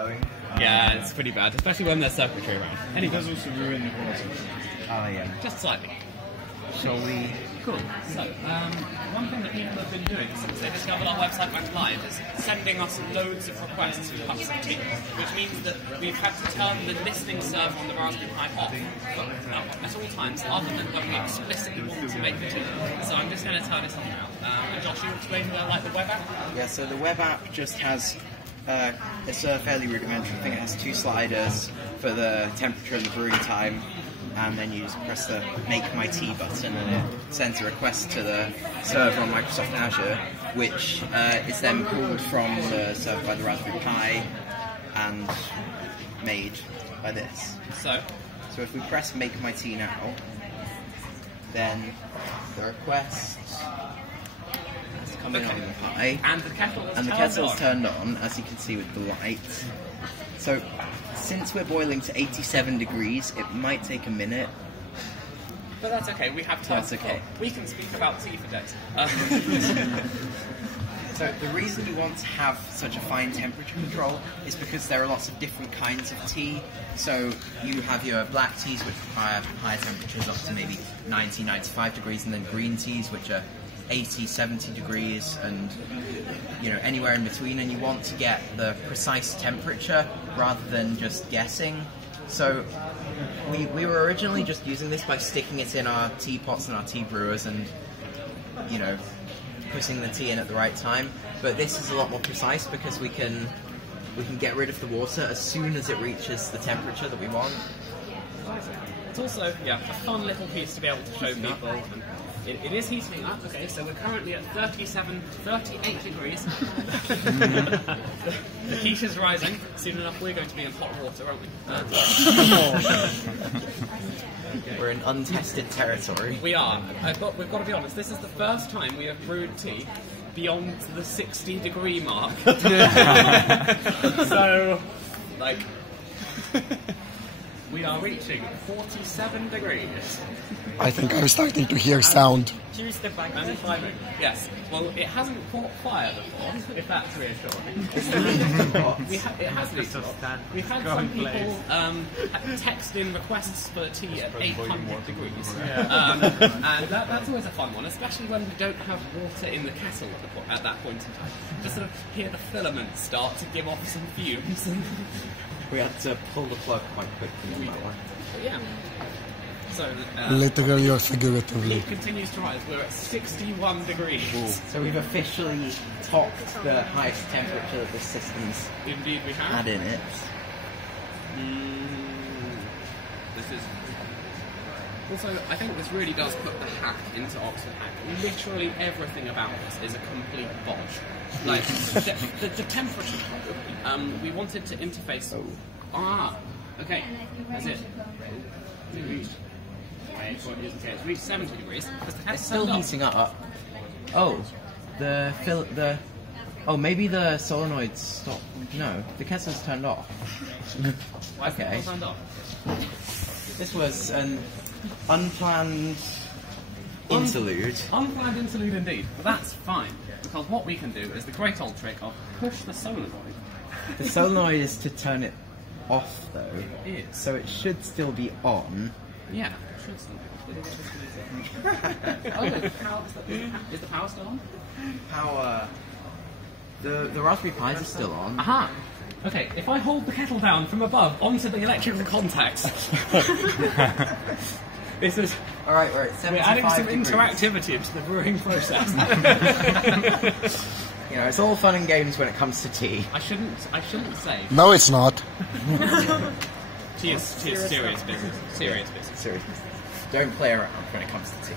overflowing. Yeah, it's pretty bad, especially when there's circuitry around. It does also ruin the quality. Oh yeah. Just slightly. Shall we? Cool. So, one thing that people have been doing since they discovered our website went live is sending us loads of requests for cups of tea, which means that we've had to turn the listening server on the Raspberry Pi off at all times, other than when we explicitly want to make the tea. So I'm just going to turn this on now. And Josh, you explain the web app? Yeah. So the web app just has. It's a fairly rudimentary thing. It has two sliders for the temperature and the brewing time, and then you just press the Make My Tea button, and it sends a request to the server on Microsoft Azure, which is then pulled from the server by the Raspberry Pi and made by this. So if we press Make My Tea now, then the request has come in on the Pi. And the kettle is turned on, as you can see with the light. So, since we're boiling to 87 degrees, it might take a minute. But that's okay, we have time. That's okay. We can speak about tea for days. So the reason you want to have such a fine temperature control is because there are lots of different kinds of tea. So you have your black teas, which require higher temperatures up to maybe 90, 95 degrees, and then green teas, which are 80, 70 degrees, and anywhere in between, and you want to get the precise temperature rather than just guessing. So we were originally just using this by sticking it in our teapots and our tea brewers and putting the tea in at the right time, but this is a lot more precise because we can get rid of the water as soon as it reaches the temperature that we want. It's also a fun little piece to be able to show people. And it is heating up. Okay, so we're currently at 38 degrees. The heat is rising. Soon enough, we're going to be in hot water, aren't we? We're in untested territory. We are. But we've got to be honest. This is the first time we have brewed tea beyond the 60-degree mark. So, we are reaching 47 degrees. I think I'm starting to hear sound. Choose the back and climbing. Yes. Well, it hasn't caught fire before, if that's reassuring. It has leaked a lot. We've had some people text in requests for tea at 800 degrees. And that's always a fun one, especially when we don't have water in the kettle at that point in time. Just sort of hear the filaments start to give off some fumes. We had to pull the plug quite quickly on that one. Yeah. So, literally or figuratively. It continues to rise. We're at 61 degrees. Ooh. So we've officially topped the highest temperature that the system's Indeed we have. had in it. This is... Also, I think this really does put the hack into Oxford Hack. Literally everything about this is a complete botch. Like, the temperature. We wanted to interface... Okay. That's it. It's reached 70 degrees. It's still heating up. Maybe the solenoids stopped. No, the kettle's turned off. Why is the kettle turned off? This was an unplanned interlude. Unplanned interlude indeed. But that's fine, because what we can do is the great old trick of push the solenoid. The solenoid is to turn it off, though. It is. So it should still be on. Yeah, it should still be. Is the power still on? Power. The Raspberry Pis are still on. Aha! Okay, if I hold the kettle down from above onto the electrical contacts. This is... Alright, we're at 75 We're adding some degrees. Interactivity into the brewing process. It's all fun and games when it comes to tea. I shouldn't say. No, it's not. Tea is serious business. Serious business. Serious. Don't play around when it comes to tea.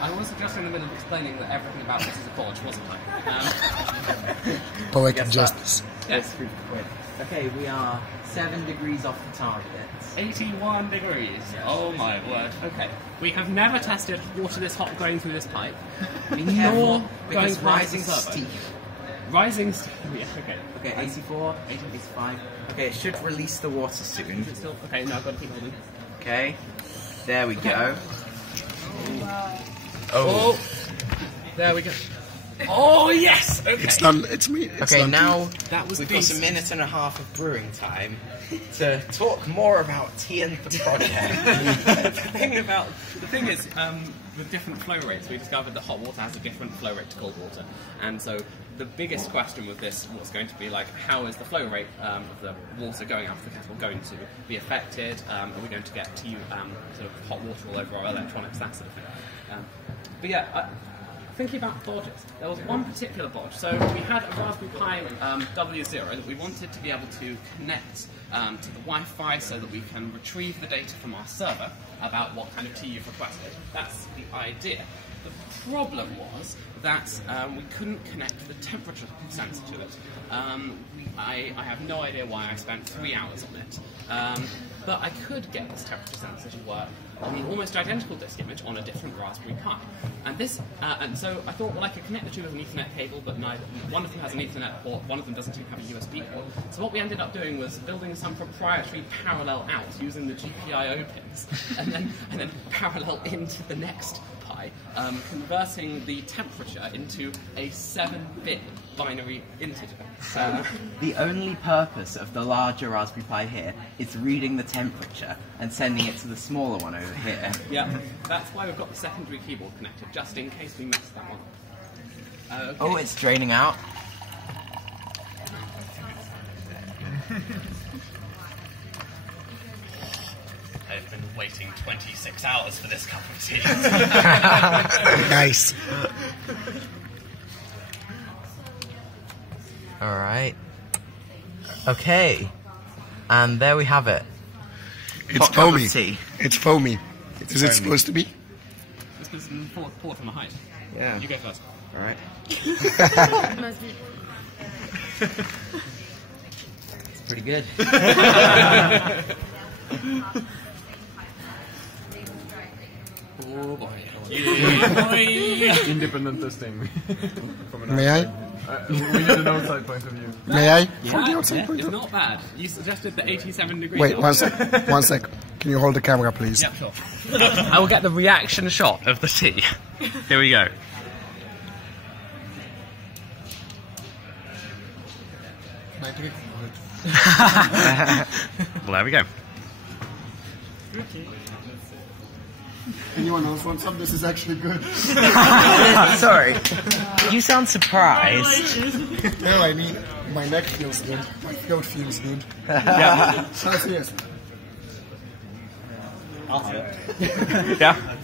I was just in the middle of explaining that everything about this is a botch, wasn't I? Poetic justice. Yes. Okay, we are 7 degrees off the target. 81 degrees. Oh my word. Okay. We have never tested water this hot going through this pipe. Be careful, Nor because going past rising the servo. steam. Rising steam. Yeah, okay. Okay, 84, 85. Okay, it should release the water soon. Is it still... Okay, no, I've got to keep holding. Okay, there we go. Oh! There we go. Oh yes. Okay. It's done. It's me. It's Okay, done. now That was we've got a decent. minute and a half of brewing time to talk more about tea and the project. The thing is, with different flow rates, we discovered that hot water has a different flow rate to cold water, and so the biggest question with this was going to be like, how is the flow rate of the water going out of the kettle going to be affected? Are we going to get sort of hot water all over our electronics, that sort of thing? But yeah. Thinking about bodges, there was one particular bodge. So we had a Raspberry Pi W0 that we wanted to be able to connect to the Wi-Fi so that we can retrieve the data from our server about what kind of tea you've requested. That's the idea. The problem was that we couldn't connect the temperature sensor to it. I have no idea why I spent 3 hours on it. But I could get this temperature sensor to work on an almost identical disk image on a different Raspberry Pi. And so I thought, well, I could connect the two with an Ethernet cable, but one of them has an Ethernet port, one of them doesn't even have a USB port. So what we ended up doing was building some proprietary parallel out using the GPIO pins, and then parallel into the next Pi, converting the temperature into a 7-bit binary integer. So the only purpose of the larger Raspberry Pi here is reading the temperature and sending it to the smaller one over here. Yeah, that's why we've got the secondary keyboard connected, just in case we mess that one up. Okay. Oh, it's draining out. I've been waiting 26 hours for this cup of tea. Nice. Alright. Okay. And there we have it. It's Hot cup of foamy. tea. It's foamy. Is it supposed to be? This was poured from a height. Yeah. You go first. Alright. It's pretty good. Oh boy. Independent testing. From an May I? outside. We need an outside point of view. May I? Yeah, From the outside point it's of- not bad. You suggested the 87 degrees. Wait, 1 sec. 1 sec. Can you hold the camera, please? Yep, sure. I will get the reaction shot of the tea. Here we go. Well, there we go. Anyone else want some? This is actually good. Sorry. You sound surprised. No, I mean, my neck feels good. My throat feels good. Yeah. Yes. Yeah.